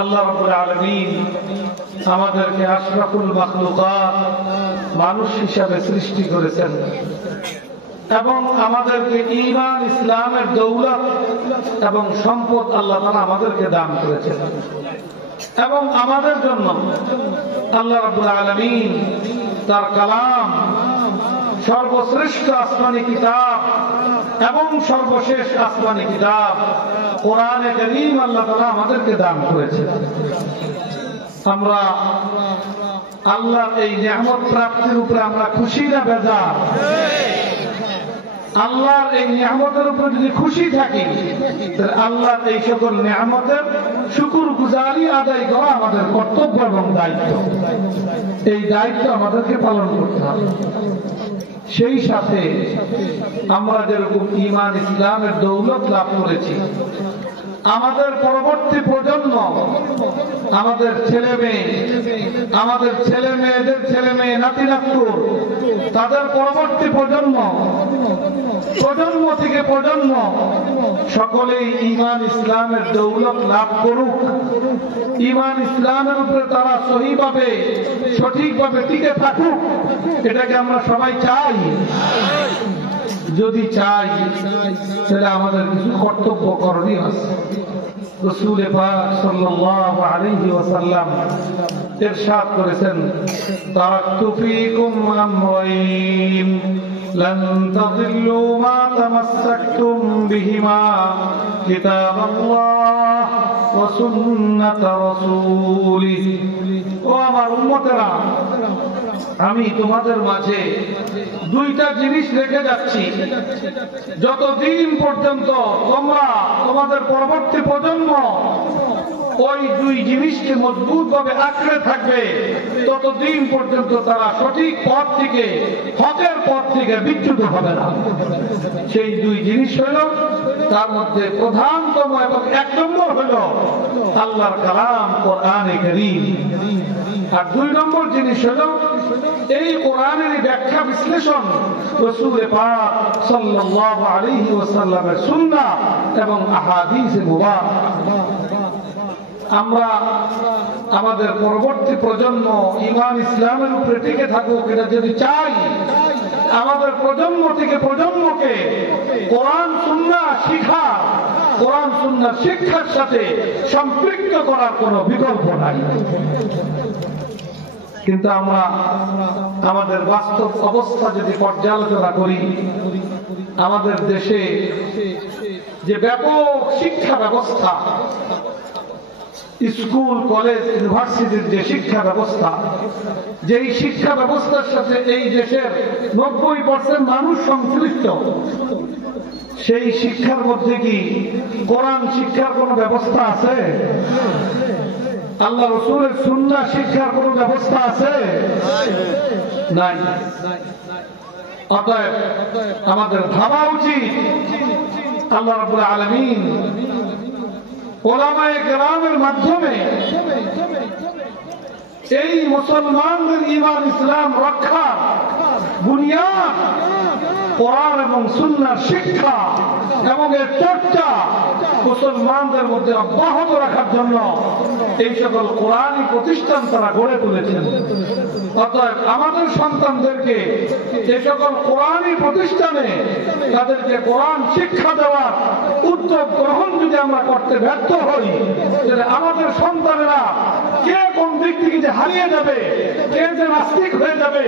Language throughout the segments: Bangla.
আল্লাহ রাব্বুল আলামিন আমাদেরকে আশরাফুল মাখলুকাত মানুষ হিসাবে সৃষ্টি করেছেন এবং আমাদেরকে ঈমান ইসলামের দৌলত এবং সম্পদ আল্লাহ তাআলা আমাদেরকে দান করেছেন এবং আমাদের জন্য আল্লাহ রাব্বুল আলামিন তার কালাম সর্বশ্রেষ্ঠ আসমানী কিতাব এবং সর্বশেষ আসমানী কিতাব কোরআনে কারীম আল্লাহ তাআলা আমাদেরকে দান করেছেন। আমরা আল্লাহর এই নিয়ামত প্রাপ্তির উপরে আমরা খুশি না বেজার? আল্লাহর এই নিয়ামতের উপরে যদি খুশি থাকি তাহলে আল্লাহর এই সকল নিয়ামতের শুকরগুজারি আদায় করা আমাদের কর্তব্য এবং দায়িত্ব। এই দায়িত্ব আমাদেরকে পালন করতে হবে। সেই সাথে আমরা যেরকম ঈমান ইসলামের দৌলত লাভ করেছি, আমাদের পরবর্তী প্রজন্ম, আমাদের ছেলে মেয়েদের ছেলে মেয়ে নাতি নাতকুর, তাদের পরবর্তী প্রজন্ম থেকে প্রজন্ম সকলেই ঈমান ইসলামের দৌলত লাভ করুক, ঈমান ইসলামের উপরে তারা সহিভাবে সঠিকভাবে টিকে থাকুক। এটাকে আমরা সবাই চাই। যদি চাই তাহলে আমাদের কিছু কর্তব্য করণীয় আছে। রাসূল পাক সাল্লাল্লাহু আলাইহি ওয়াসাল্লাম ইরশাদ করেছেন, তারাকতু ফীকুম আমরাইন লান তাযিল্লু মা তামাসসাকতুম বিহিমা কিতাবাল্লাহ ওয়া সুন্নাত রাসূলিহি। ও আমার উম্মতেরা, আমি তোমাদের মাঝে দুইটা জিনিস রেখে যাচ্ছি, যতদিন পর্যন্ত তোমরা তোমাদের পরবর্তী প্রজন্ম ওই দুই জিনিসকে মজবুত ভাবে আঁকড়ে থাকবে, ততদিন পর্যন্ত তারা সঠিক পথ থেকে, হকের পথ থেকে বিচ্যুত হবে না। সেই দুই জিনিস হল, তার মধ্যে প্রধানতম এবং এক নম্বর হল আল্লাহর কালাম কোরআনে কারীম, আর দুই নম্বর জিনিস হল এই কোরআনের ব্যাখ্যা বিশ্লেষণ রাসূল পাক সাল্লাল্লাহু আলাইহি ওয়াসাল্লামের সুন্নাহ এবং আহাদিস মুবারাক। আমরা আমাদের পরবর্তী প্রজন্ম ঈমান ইসলামের উপরে টিকে থাকুক, এটা যদি চাই, আমাদের প্রজন্ম থেকে প্রজন্মকে কোরআন সুন্নাহ শিক্ষা, কোরআন সুন্নাহ শিক্ষার সাথে সম্পৃক্ত করার কোনো বিকল্প নাই। কিন্তু আমরা আমাদের বাস্তব অবস্থা যদি পর্যালোচনা করি, আমাদের দেশে যে ব্যাপক শিক্ষা ব্যবস্থা, স্কুল কলেজ ইউনিভার্সিটির যে শিক্ষা ব্যবস্থা, যেই শিক্ষা ব্যবস্থার সাথে এই দেশের 90% মানুষ সংশ্লিষ্ট, সেই শিক্ষার মধ্যে কি কোরআন শিক্ষার কোন ব্যবস্থা আছে? আল্লাহ রাসূলের সুন্নাহ শিক্ষার কোন ব্যবস্থা আছে? নাই। অতএব আমাদের ভাবা উচিত, আল্লাহ রাব্বুল আলামিন উলামায়ে কেরামের মাধ্যমে এই মুসলমানদের ঈমান ইসলাম রক্ষা বুনিয়াদ কোরআন এবং সুন্নাহর শিক্ষা এবং এর চর্চা মুসলমানদের মধ্যে অব্যাহত রাখার জন্য এই সকল কোরআনী প্রতিষ্ঠান তারা গড়ে তুলেছেন। অতএব আমাদের সন্তানদেরকে এই সকল কোরআনী প্রতিষ্ঠানে তাদেরকে কোরআন শিক্ষা দেওয়ার উদ্যোগ গ্রহণ যদি আমরা করতে ব্যর্থ হই, তাহলে আমাদের সন্তানেরা কে কোন দিক থেকে যে হারিয়ে যাবে, কে যে নাস্তিক হয়ে যাবে,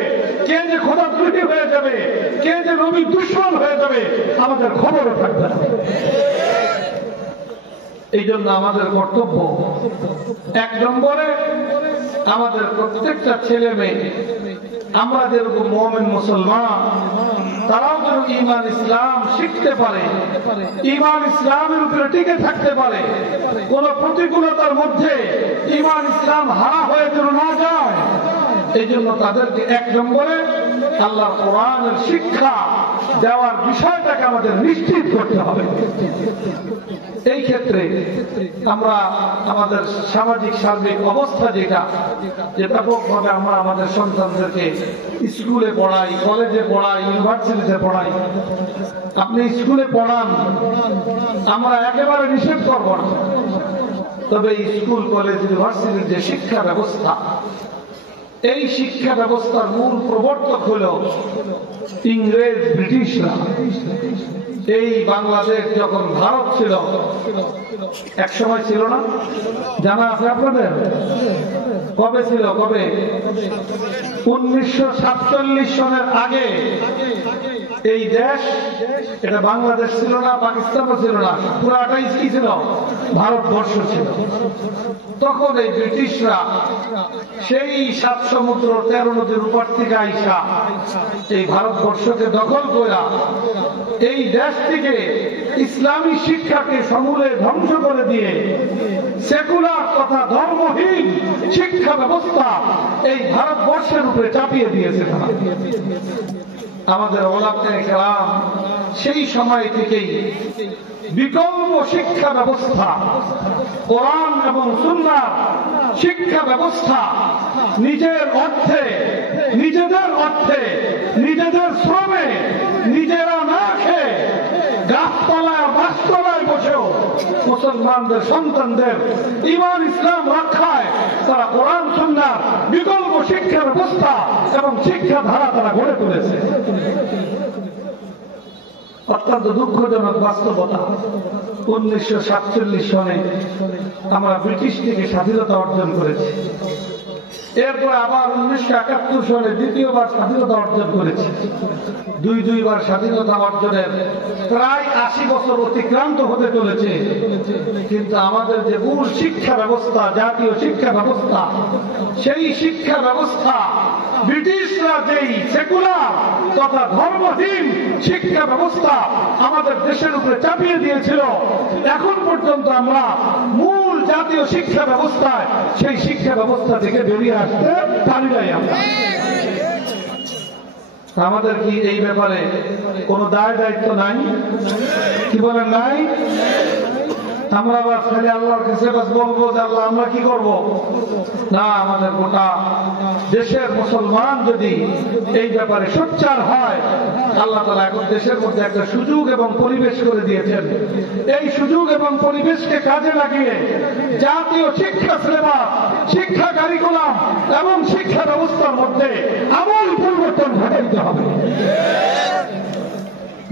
কে যে খোদাদ্রোহী হয়ে যাবে, কে যে নবীর দুশমন হয়ে যাবে, আমাদের খবরও থাকবে না। এই জন্য আমাদের কর্তব্য, এক নম্বরে আমাদের প্রত্যেকটা ছেলে মেয়ে, আমরা যেরকম মুমিন মুসলমান, তারাও যেন ঈমান ইসলাম শিখতে পারে, ঈমান ইসলামের উপরে টিকে থাকতে পারে, কোন প্রতিকূলতার মধ্যে ঈমান ইসলাম হারা হয়ে যেন না যায়। এই জন্য তাদেরকে এক নম্বরে আল্লাহর কোরআনের শিক্ষা দেওয়ার বিষয়টাকে আমাদের নিশ্চিত করতে হবে। এই ক্ষেত্রে আমরা আমাদের সামাজিক সার্বিক অবস্থা যেটা, যে ব্যাপকভাবে আমরা আমাদের সন্তানদেরকে স্কুলে পড়াই, কলেজে পড়াই, ইউনিভার্সিটিতে পড়াই। আপনি স্কুলে পড়ান, আমরা একেবারে নিষেধ করব না, তবে স্কুল কলেজ ইউনিভার্সিটির যে শিক্ষা ব্যবস্থা, এই শিক্ষা ব্যবস্থার মূল প্রবর্তক হল ইংরেজ, ব্রিটিশরা। এই বাংলাদেশ যখন ভারত ছিল, এক সময় ছিল না, জানা আছে আপনাদের? কবে ছিল? কবে? 1947 সনের আগে এই দেশ, এটা বাংলাদেশ ছিল না, পাকিস্তানও ছিল না, পুরাটাই কি ছিল? ভারতবর্ষ ছিল। তখন এই ব্রিটিশরা সেই 7 সমুদ্র 13 নদীর উপর থেকে আইসা এই ভারতবর্ষকে দখল করা এই দেশ থেকে ইসলামী শিক্ষাকে সমূলে ধ্বংস করে দিয়ে সেকুলার তথা ধর্মহীন শিক্ষা ব্যবস্থা এই ভারতবর্ষের উপরে চাপিয়ে দিয়েছে তারা। আমাদের ওলামায়ে কেরাম সেই সময় থেকেই বিকল্প শিক্ষা ব্যবস্থা, কোরআন এবং সুন্নাহ শিক্ষা ব্যবস্থা নিজের অর্থে, নিজেদের অর্থে, নিজেদের শ্রমে, নিজেরা না খেয়ে গাছতলায় বাসতলায় বসেও মুসলমানদের সন্তানদের ঈমান ইসলাম রক্ষায় তারা কোরআন সুন্নাহর বিকল্প শিক্ষা ব্যবস্থা এবং শিক্ষা ধারা তারা গড়ে তুলেছে। অত্যন্ত দুঃখজনক বাস্তবতা, 1947 সনে আমরা ব্রিটিশ থেকে স্বাধীনতা অর্জন করেছি। এরপর আবার 1971 সনে দ্বিতীয়বার স্বাধীনতা অর্জন করেছি। দুইবার স্বাধীনতা অর্জনের প্রায় 80 বছর অতিক্রান্ত হতে চলেছে, কিন্তু আমাদের যে মূল শিক্ষা ব্যবস্থা, জাতীয় শিক্ষা ব্যবস্থা, সেই শিক্ষা ব্যবস্থা ব্রিটিশরা যেই সেকুলার তথা ধর্মহীন শিক্ষা ব্যবস্থা আমাদের দেশের উপরে চাপিয়ে দিয়েছিল, এখন পর্যন্ত আমরা মূল জাতীয় শিক্ষা ব্যবস্থায় সেই শিক্ষা ব্যবস্থা থেকে বেরিয়ে আসতে পারি নাই। আমাদের কি এই ব্যাপারে কোনো দায় দায়িত্ব নাই? কি বলেন নাই? আমরা আবার খালি আল্লাহর কাছে বলবো যে আল্লাহ আমরা কি করব? না, আমাদের গোটা দেশের মুসলমান যদি এই ব্যাপারে সোচ্চার হয়, আল্লাহ তাআলা এখন দেশের মধ্যে একটা সুযোগ এবং পরিবেশ করে দিয়েছেন। এই সুযোগ এবং পরিবেশকে কাজে লাগিয়ে জাতীয় শিক্ষা সিলেবাস, শিক্ষা কারিকুলাম এবং শিক্ষা ব্যবস্থার মধ্যে আমূল পরিবর্তন ঘটাইতে হবে।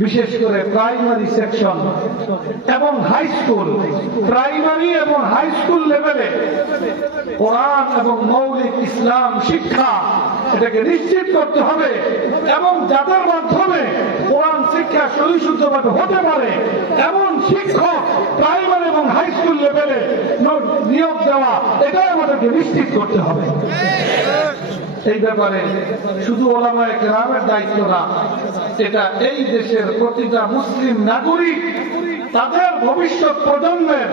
বিশেষ করে প্রাইমারি সেকশন এবং হাই স্কুল, প্রাইমারি এবং হাই স্কুল লেভেলে কোরআন এবং মৌলিক ইসলাম শিক্ষা এটাকে নিশ্চিত করতে হবে এবং যাদের মাধ্যমে কোরআন শিক্ষা সহিষ্ণুভাবে হতে পারে এমন শিক্ষক প্রাইমারি এবং হাই স্কুল লেভেলে নিয়োগ দেওয়া, এটাই আমাদেরকে নিশ্চিত করতে হবে। এই ব্যাপারে শুধু ওলামায়ে কেরামের দায়িত্ব না, এটা এই দেশের প্রতিটা মুসলিম নাগরিক তাদের ভবিষ্যৎ প্রজন্মের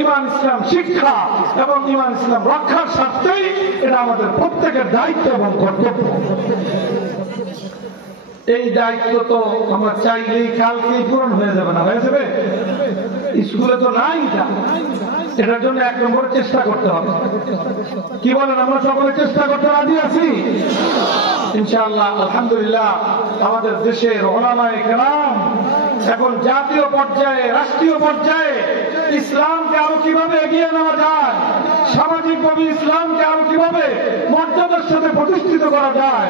ঈমান ইসলাম শিক্ষা এবং ঈমান ইসলাম রক্ষার স্বার্থেই এটা আমাদের প্রত্যেকের দায়িত্ব এবং কর্তব্য। এই দায়িত্ব তো আমরা চাইলেই কালকেই পূরণ হয়ে যাবে না, হয়ে যাবে? স্কুলে তো নাই, এটার জন্য 1 নম্বরে চেষ্টা করতে হবে। কি বলেন? আমরা সকলে চেষ্টা করতে রাজি আছি ইনশাআল্লাহ। আলহামদুলিল্লাহ, আমাদের দেশের উলামায়ে কেরাম এখন জাতীয় পর্যায়ে, রাষ্ট্রীয় পর্যায়ে ইসলামকে আরো কিভাবে এগিয়ে নেওয়া যায়, সামাজিকভাবে ইসলামকে আরো কিভাবে মর্যাদার সাথে প্রতিষ্ঠিত করা যায়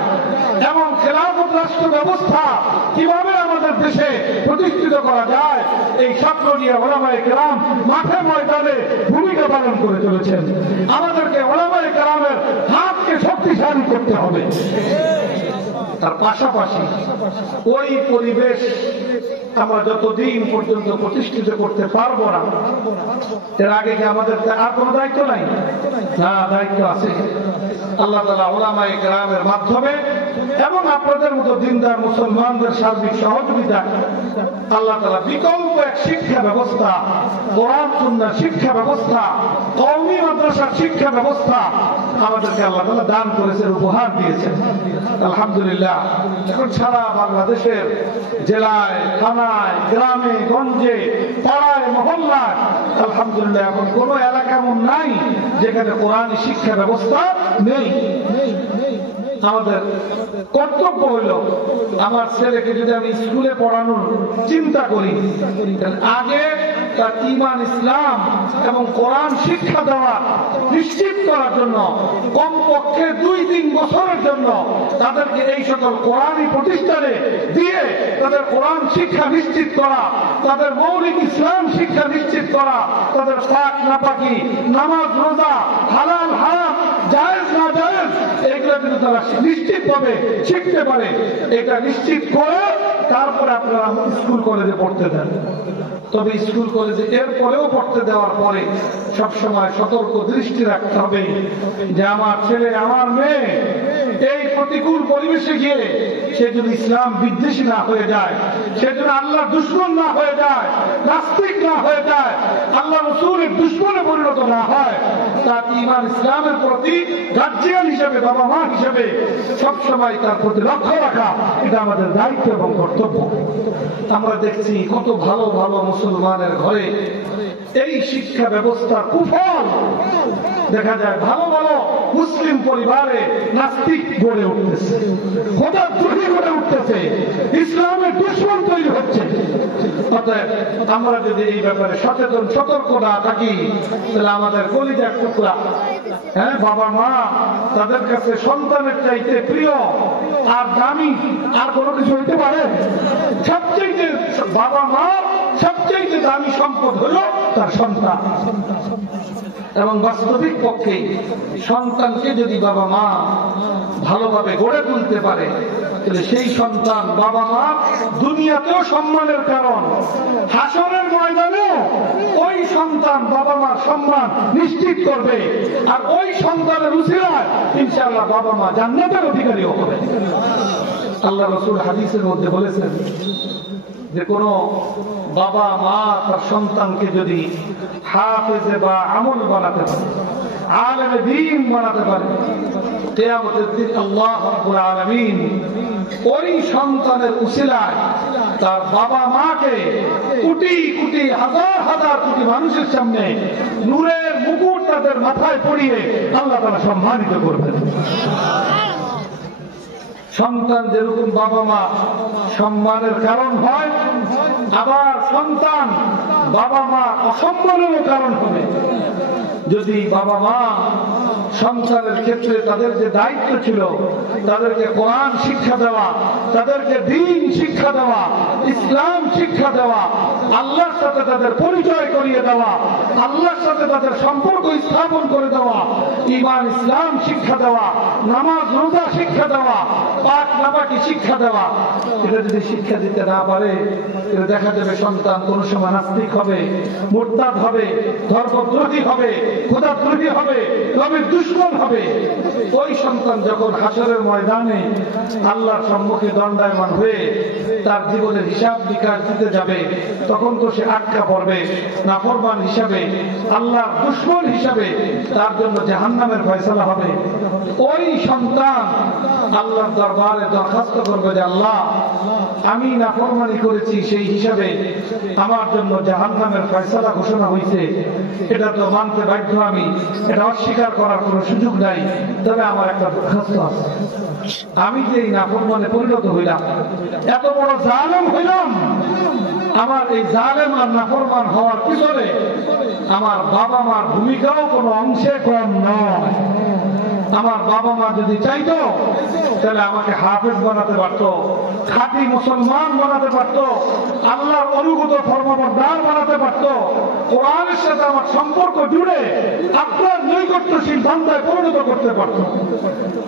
এবং খেলাফত রাষ্ট্র ব্যবস্থা কিভাবে আমাদের দেশে প্রতিষ্ঠিত করা যায়, এই স্বপ্ন নিয়ে উলামায়ে কেরাম মাঠে ময়দানে ভূমিকা পালন করে চলেছেন। আমাদেরকে উলামায়ে কেরামের হাতকে শক্তিশালী করতে হবে। তার পাশাপাশি ওই পরিবেশ আমরা যতদিন পর্যন্ত প্রতিষ্ঠিত করতে পারবো না, এর আগে কি আমাদের আর কোনো দায়িত্ব নাই? না, দায়িত্ব আছে। আল্লাহ তাআলা উলামায়ে কেরামের মাধ্যমে এবং আপনাদের মতো দিনদার মুসলমানদের সার্বিক সহযোগিতা আল্লাহ তাআলা বিকল্প এক শিক্ষা ব্যবস্থা, কোরআন সুন্নাহ শিক্ষা ব্যবস্থা, কওমি মাদ্রাসার শিক্ষা ব্যবস্থা আমাদেরকে আল্লাহ তাআলা দান করেছেন, উপহার দিয়েছেন। আলহামদুলিল্লাহ, এখন সারা বাংলাদেশের জেলায়, থানায়, গ্রামে, গঞ্জে, পাড়ায়, মহল্লায় আলহামদুলিল্লাহ এখন কোনো এলাকা এমন নাই যেখানে কোরআনী শিক্ষা ব্যবস্থা নেই। আমাদের কর্তব্য হইল, আমার ছেলেকে যদি আমি স্কুলে পড়ানোর চিন্তা করি, আগে তার ঈমান ইসলাম এবং কোরআন শিক্ষা দেওয়া নিশ্চিত করার জন্য কমপক্ষে 2-3 বছরের জন্য তাদেরকে এই সকল কোরআনী প্রতিষ্ঠানে দিয়ে তাদের কোরআন শিক্ষা নিশ্চিত করা, তাদের মৌলিক ইসলাম শিক্ষা নিশ্চিত করা, তাদের পাক নাপাকি, নামাজ রোজা, হালাল হারাম, জায়েজ না জায়েজ এগুলো যদি তারা নিশ্চিতভাবে শিখতে পারে, এটা নিশ্চিত করে তারপরে আপনারা স্কুল কলেজে পড়তে দেন। তবে স্কুল কলেজে এরপরেও পড়তে দেওয়ার পরে সবসময় সতর্ক দৃষ্টি রাখতে হবে যে আমার ছেলে আমার মেয়ে এই প্রতিকূল পরিবেশে গিয়ে সে যদি ইসলাম বিদ্বেষী না হয়ে যায়, সে যদি আল্লাহ দুশ্মন না হয়ে যায়, নাস্তিক না হয়ে যায়, আল্লাহ রাসূলের দুশ্মনে পরিণত না হয়, তার ঈমান ইসলামের প্রতি গার্জিয়ান হিসেবে, বাবা মা হিসেবে সবসময় তার প্রতি লক্ষ্য রাখা এটা আমাদের দায়িত্ব এবং কর্তব্য। আমরা দেখছি কত ভালো ভালো মুসলমানের ঘরে এই শিক্ষা ব্যবস্থার কুফল দেখা যায়। ভালো ভালো মুসলিম পরিবারে নাস্তিক গড়ে উঠতেছে, খোদাদ্রোহী গড়ে উঠতেছে, ইসলামের দুশমন তৈরি হচ্ছে। অতএব আমরা যদি এই ব্যাপারে সচেতন সতর্ক না থাকি তাহলে আমাদের কলিজার টুকরা বাবা মা তাদের কাছে সন্তানের চাইতে প্রিয় আর দামি আর কোনো কিছু হইতে পারে? সবচেয়ে বাবা মা সবচেয়ে দামি সম্পদ হল তার সন্তান। এবং বাস্তবিক পক্ষে সন্তানকে যদি বাবা মা ভালোভাবে গড়ে তুলতে পারে তাহলে সেই সন্তান বাবা মা দুনিয়াতেও সম্মানের কারণ, হাসরের ময়দানেও ওই সন্তান বাবা মার সম্মান নিশ্চিত করবে। আর ওই সন্তানের উসিলায় ইনশাআল্লাহ বাবা মা জান্নাতের অধিকারীও হবে। আল্লাহ রাসূল হাদিসের মধ্যে বলেছেন যে কোন বাবা মা তার সন্তানকে যদি হাফেজে বা আমল বানাতে পারে, আলেমে দ্বীন বানাতে পারে, কিয়ামতের দিন আল্লাহ রাব্বুল আলামিন ওই সন্তানের উসিলায় তার বাবা মাকে কোটি কোটি হাজার হাজার কোটি মানুষের সামনে নূরের মুকুট তাদের মাথায় পরিয়ে আল্লাহ তাআলা সম্মানিত করবেন। সন্তান যেরকম বাবা মা সম্মানের কারণ হয়, আবার সন্তান বাবা মা অসম্মানেরও কারণ হবে। যদি বাবা মা সন্তানের ক্ষেত্রে তাদের যে দায়িত্ব ছিল তাদেরকে কোরআন শিক্ষা দেওয়া, তাদেরকে দ্বীন শিক্ষা দেওয়া, ইসলাম শিক্ষা দেওয়া, আল্লাহর সাথে তাদের পরিচয় করিয়ে দেওয়া, আল্লাহর সাথে তাদের সম্পর্ক স্থাপন করে দেওয়া, ঈমান ইসলাম শিক্ষা দেওয়া, নামাজ রোজা শিক্ষা দেওয়া, পাক নাপাকি শিক্ষা দেওয়া, এটা যদি শিক্ষা দিতে না পারে এটা দেখা যাবে সন্তান কোন সময় নাস্তিক হবে, মুরতাদ হবে, ধর্মদ্রোহী হবে, খোদাদ্রোহী হবে, নবীর দুশমন হবে। ওই সন্তান যখন হাসরের ময়দানে আল্লাহর সম্মুখে দণ্ডায়মান হয়ে তার জীবনের হিসাব বিকাশ দিতে যাবে তখন তো সে আটকা পড়বে, নাফরমান হিসাবে, আল্লাহর দুশমন হিসাবে তার জন্য জাহান্নামের ফয়সালা হবে। ওই সন্তান আল্লাহর দরবারে দরখাস্ত করবে যে আল্লাহ আমি নাফরমানি করেছি, সেই হিসাবে আমার জন্য জাহান্নামের ফয়সালা ঘোষণা হয়েছে, এটা তো মানতে বাধ্য আমি, এটা অস্বীকার করার কোনো সুযোগ নাই। তবে আমার একটা দরখাস্ত আছে, আমি যে এই নাফরমানে পরিণত হইলাম, এত বড় জালেম হইলাম, আমার এই জালেম আর নাফরমান হওয়ার পিছনে আমার বাবা মার ভূমিকাও কোনো অংশে কম নয়। আমার বাবা মা যদি চাইতো তাহলে আমাকে হাফেজ বানাতে পারতো, খাঁটি মুসলমান বানাতে পারতো, আল্লাহর অনুগত ফরমাবরদার বানাতে পারতো, কোরআনের সাথে আমার সম্পর্ক জুড়ে আপনার নৈকট্যশীল বান্দায় পরিণত করতে পারতো।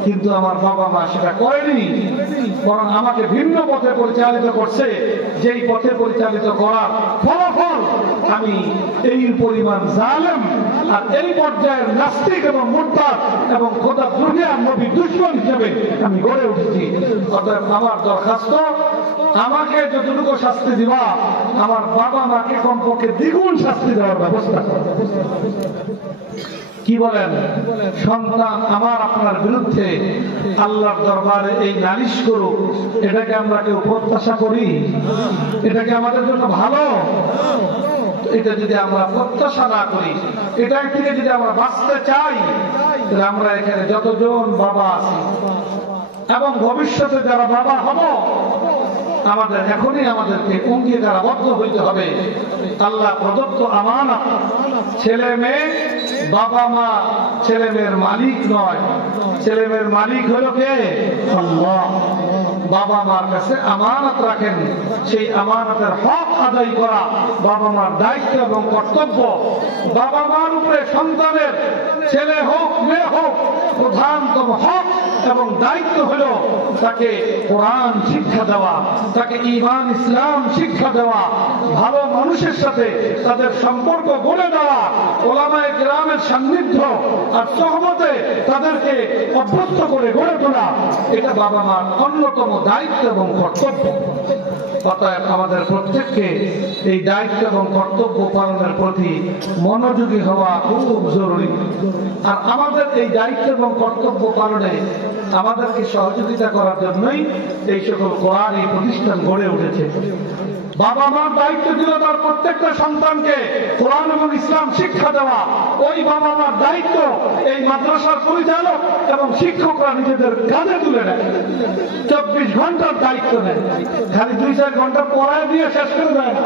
কিন্তু আমার বাবা মা সেটা করেনি, বরং আমাকে ভিন্ন পথে পরিচালিত করছে। যেই পথে পরিচালিত করার ফলাফল আমি এই পরিমাণ জালেম আর এই পর্যায়ের নাস্তিক এবং মুরতাদ এবং খোদাদ্রোহী আর নবীর দুশমন হিসেবে আমি গড়ে উঠেছি। অতএব আমার দরখাস্ত, আমাকে যতটুকু শাস্তি দিবা আমার বাবা মাকে কমপক্ষে দ্বিগুণ শাস্তি দেওয়ার ব্যবস্থা করো। কি বলেন? সন্তান আমার আপনার বিরুদ্ধে আল্লাহর দরবারে এই নালিশ করুক, এটাকে আমরা কেউ প্রত্যাশা করি? এটাকে আমাদের জন্য ভালো? এটা যদি আমরা প্রত্যাশা না করি, এটা থেকে যদি আমরা বাঁচতে চাই, তাহলে আমরা এখানে যতজন বাবা আছি এবং ভবিষ্যতে যারা বাবা হব আমাদের এখনই আমাদেরকে অঙ্গীকারাবদ্ধ হইতে হবে। আল্লাহ প্রদত্ত আমানত, ছেলে মেয়ে, বাবা মা ছেলে মেয়ের মালিক নয়, ছেলে মেয়ের মালিক হলো কে? আল্লাহ। বাবা মার কাছে আমানত রাখেন, সেই আমানতের হক আদায় করা বাবা মার দায়িত্ব এবং কর্তব্য। বাবা মার উপরে সন্তানের, ছেলে হোক মেয়ে হোক, প্রধানতম হক এবং দায়িত্ব হলো তাকে কোরআন শিক্ষা দেওয়া, তাকে ঈমান ইসলাম শিক্ষা দেওয়া, ভালো মানুষের সাথে তাদের সম্পর্ক গড়ে দেওয়া, ওলামায়ে কেরামের সান্নিধ্য আর সোহবতে তাদেরকে অভ্যস্ত করে গড়ে তোলা, এটা বাবা মার অন্যতম দায়িত্ব এবং কর্তব্য। অতএব আমাদের প্রত্যেককে এই দায়িত্ব এবং কর্তব্য পালনের প্রতি মনোযোগী হওয়া খুব জরুরি। আর আমাদের এই দায়িত্ব এবং কর্তব্য পালনে আমাদেরকে সহযোগিতা করার জন্যই এই সকল কোরআনী প্রতিষ্ঠান গড়ে উঠেছে। বাবা মার দায়িত্ব ছিল তার প্রত্যেকটা সন্তানকে কোরআন এবং ইসলাম শিক্ষা দেওয়া। ওই বাবা মার দায়িত্ব এই মাদ্রাসার পরিচালক এবং শিক্ষকরা নিজেদের কাঁধে তুলে নেয়। 24 ঘন্টার দায়িত্ব নেয়, খালি 2-4 ঘন্টা পড়ায় দিয়ে শেষ করে দেয় না।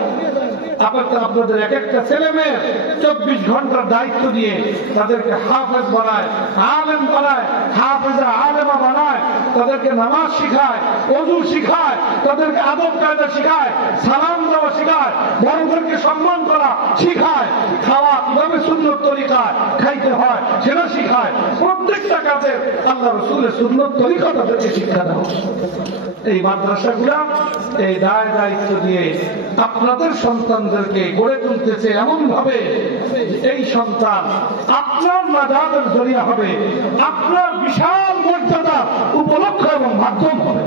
আপনাদের এক একটা ছেলে মেয়ের 24 ঘন্টার দায়িত্ব দিয়ে তাদেরকে হাফেজ বানায়, আলেম বানায়, হাফেজা আলেমা বানায়, তাদেরকে নামাজ শিখায়, ওযু শিখায়, তাদেরকে আদব কায়দা শিখায়, সালাম দেওয়া শিখায়, বড়দেরকে সম্মান করা শিখায়, খাওয়া কিভাবে সুন্নত তরিকায় খাইতে হয় সেটা শিখায়। প্রত্যেকটা কাজের আল্লাহ রাসূলের সুন্নত তরিকা তাদেরকে শিক্ষা দেওয়া। এই মাদ্রাসাগুলা এই দায়িত্ব দিয়ে আপনাদের সন্তানদেরকে গড়ে তুলতেছে এমন ভাবে এই সন্তান আপনার নাজাতের জরিয়া হবে, আপনার বিশাল মর্যাদা উপলক্ষ এবং মাধ্যম হবে।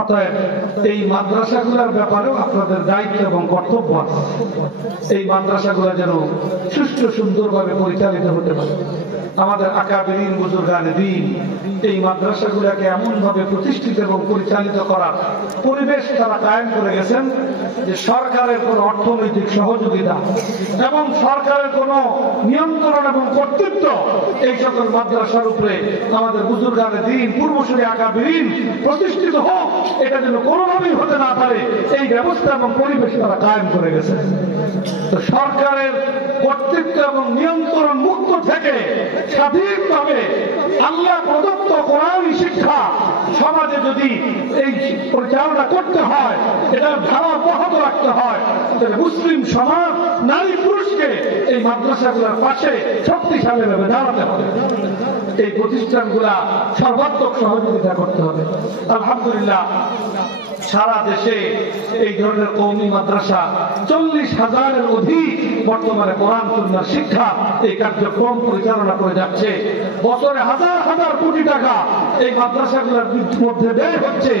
অতএব এই মাদ্রাসাগুলোর ব্যাপারেও আপনাদের দায়িত্ব এবং কর্তব্য আছে। এই মাদ্রাসাগুলো যেন সুষ্ঠু সুন্দরভাবে পরিচালিত হতে পারে। আমাদের আকাবিরিন বুজুর্গানে দ্বীন এই মাদ্রাসাগুলোকে এমন ভাবে প্রতিষ্ঠিত এবং পরিচালিত করার পরিবেশ তারা কায়েম করে গেছেন যে সরকারের কোনো অর্থনৈতিক সহযোগিতা এবং সরকারের কোনো নিয়ন্ত্রণ এবং কর্তৃত্ব এই সকল মাদ্রাসার উপরে আমাদের বুজুর্গানে দ্বীন পূর্বসূরি আকাবিরিন প্রতিষ্ঠিত হোক, এটা যেন কোনোভাবেই হতে না পারে এই ব্যবস্থা এবং পরিবেশ তারা কায়েম করে গেছেন। তো সরকারের কর্তৃত্ব এবং নিয়ন্ত্রণ মুক্ত থেকে স্বাধীনভাবে আল্লাহ প্রদত্ত কোরআনী শিক্ষা সমাজে যদি এই পরিচালনা করতে হয়, এটা ধারা অব্যাহত রাখতে হয়, তাহলে মুসলিম সমাজ নারী পুরুষকে এই মাদ্রাসাগুলোর পাশে শক্তিশালীভাবে দাঁড়াতে হবে। এই প্রতিষ্ঠানগুলা সর্বাত্মক সহযোগিতা করতে হবে। আলহামদুলিল্লাহ সারা দেশে এই ধরনের কওমি মাদ্রাসা 40,000-এর অধিক বর্তমানে কোরআন সুন্নাহ শিক্ষা এই কার্যক্রম পরিচালনা করে যাচ্ছে। বছরে হাজার হাজার কোটি টাকা এই মাদ্রাসাগুলোর মধ্যে ব্যয় হচ্ছে।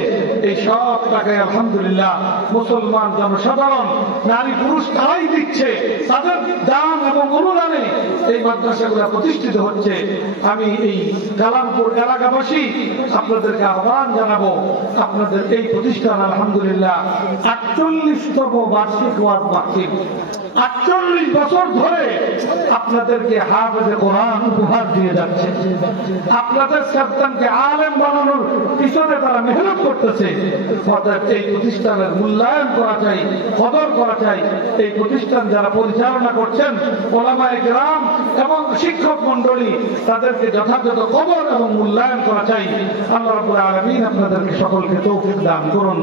এই সব টাকায় আলহামদুলিল্লাহ মুসলমান জনসাধারণ নারী পুরুষ তারাই দিচ্ছে, তাদের দান এবং অনুদানে এই মাদ্রাসাগুলো প্রতিষ্ঠিত হচ্ছে। আমি এই কালামপুর এলাকাবাসী আপনাদেরকে আহ্বান জানাবো, আপনাদের এই প্রতিষ্ঠান আলহামদুলিল্লাহ 48তম বার্ষিক ওয়াজ মাহফিল 48 বছর ধরে আপনাদেরকে হাফেজে কোরআন উপহার দিয়ে যাচ্ছে। আপনাদের সন্তানকে আলেম বানানোর পিছনে তারা মেহনত করতেছে। অর্থাৎ এই প্রতিষ্ঠানের মূল্যায়ন করা চাই, কদর করা চাই। এই প্রতিষ্ঠান যারা পরিচালনা করছেন ওলামায়ে কেরাম এবং শিক্ষক মন্ডলী, তাদেরকে যথাযথ কদর এবং মূল্যায়ন করা চাই। আল্লাহ রাব্বুল আলামিন আপনাদেরকে সকলকে তৌফিক দান করুন।